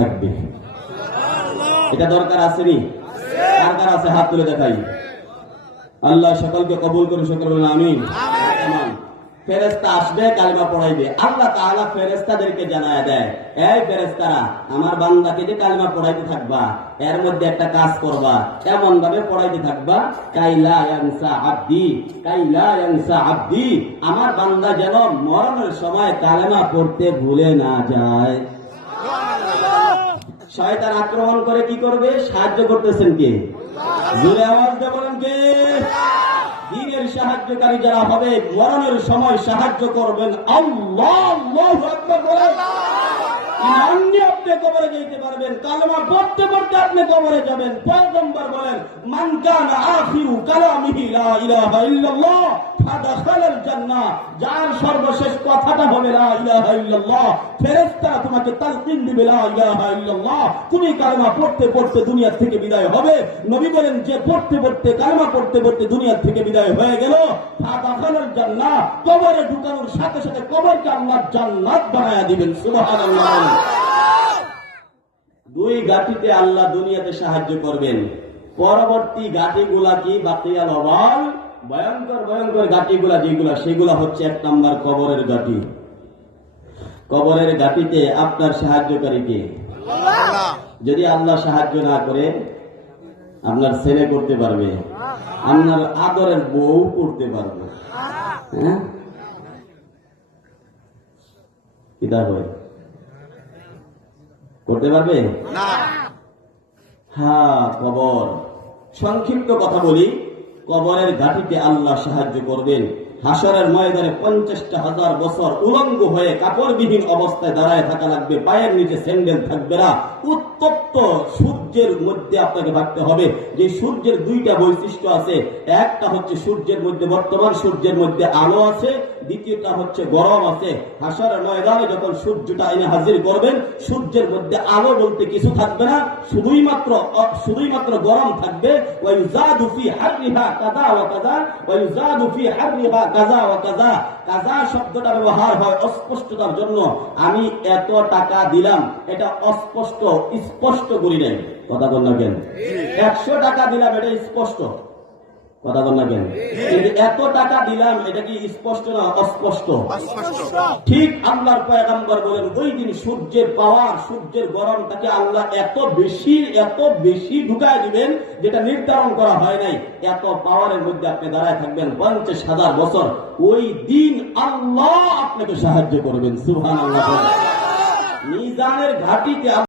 থাকবে। এটা দরকার আসেনি? কার কার আছে হাত তুলে দেখাই। আল্লাহ সকলকে কবুল করুন, সকল বলেন আমিন। ফেরেশতা আসবে, কালিমা পড়াইবে। আল্লাহ তাআলা ফেরেশতাদেরকে জানায় দেয়, এই ফেরেশতারা, আমার বান্দাকে যে কালিমা পড়াইতে থাকবা, এর মধ্যে একটা কাজ করবা, এমন ভাবে পড়াইতে থাকবা, কাইলা ইয়ানসা আব্দি, কাইলা ইয়ানসা আব্দি, আমার বান্দা যেন মরণের সময় কালিমা পড়তে ভুলে না যায়। শয়তান আক্রমণ করে কি করবে? সাহায্য করতেছেন কে? জোরে আওয়াজ দিয়ে বলেন কে? দ্বীনের সাহায্যকারী যারা হবে, মরণের সময় সাহায্য করবেন আল্লাহ। আল্লাহু আকবার বলেন। ঈমান নিয়ে আপনি কবরে যেতে পারবেন, কালেমা পড়তে পড়তে আপনি কবরে যাবেন। পয়গম্বর বলেন, মান কানা আখিরু কালামিহি লা ইলাহা ইল্লাল্লাহ ফাদাখালাল জান্নাহ, যার সর্বশেষ কথাটা হবে লা ইলাহা ইল্লাল্লাহ, ফেরেশতারা তোমাকে তালকিন দিবে লা ইলাহা ইল্লাল্লাহ, তুমি কালেমা পড়তে পড়তে দুনিয়া থেকে বিদায় হবে। নবী বলেন, যে পড়তে পড়তে কালেমা পড়তে পড়তে দুনিয়া থেকে বিদায় হয়ে গেল, ফাদাখালাল জান্নাহ, কবরে ঢুকানোর সাথে সাথে কবরকে আল্লাহ জান্নাত বানায়া দিবেন। সুবহানাল্লাহ। দুই গাটিতে আল্লাহ দুনিয়াতে সাহায্য করবেন। পরবর্তী গাটিগুলা কি? বাকিয়াল ওয়াল, ভয়ঙ্কর ভয়ঙ্কর গাটিগুলা যেগুলা, সেগুলা হচ্ছে এক নাম্বার কবরের গাটি। কবরের গাটিতে আপনার সাহায্যকারী কে? যদি আল্লাহ সাহায্য না করে, আপনার ছেলে করতে পারবে, আপনার আদরের বউ করতে পারবে। হ্যাঁ, কিতা হয়? করতে পারবে না। হ্যাঁ, কবর। সংক্ষিপ্ত কথা বলি, কবরের ঘাটিতে আল্লাহ সাহায্য করবেন। হাসরের ময়দানে 50,000 বছর উলঙ্গ হয়ে কাপড়বিহীন অবস্থায় দাঁড়ায় থাকা লাগবে, পায়ের নিচে স্যান্ডেল থাকবে না। উত্তপ্ত সূর্যের মধ্যে আপনাকে থাকতে হবে। যে সূর্যের দুইটা বৈশিষ্ট্য আছে, একটা হচ্ছে সূর্যের মধ্যে, বর্তমান সূর্যের মধ্যে আলো আছে, দ্বিতীয়টা হচ্ছে গরম আছে। হাসরের ময়দানে যখন সূর্যটা এনে হাজির করবেন, সূর্যের মধ্যে আলো বলতে কিছু থাকবে না, শুধুমাত্র গরম থাকবে। ওয়াইজাদু ফি হাররিহা কাযা ওয়া কাযা, ওয়াইজাদু ফি হাররিহা কাযা ওয়া কাযা। কাযা শব্দটা ব্যবহার হয় অস্পষ্টতার জন্য। আমি এত টাকা দিলাম, এটা অস্পষ্ট, স্পষ্ট করি নাই। কথা বল না কেন? 100 টাকা দিলাম, এটা স্পষ্ট। কথা বল না কেন? কিন্তু এত টাকা দিলাম, এটা কি স্পষ্ট না অস্পষ্ট? ঠিক আল্লাহর পয়গম্বর বলেন, ওই দিন সূর্যের পাওয়ার, সূর্যের গরমটাকে আল্লাহ এত বেশি ঢুকায় দিবেন, যেটা নির্ধারণ করা হয় নাই। এত পাওয়ারের মধ্যে আপনি দাঁড়ায় থাকবেন 50,000 বছর। ওই দিন আল্লাহ আপনাকে সাহায্য করবেন। সুবহানাল্লাহ। মিজানের ঘাটিতে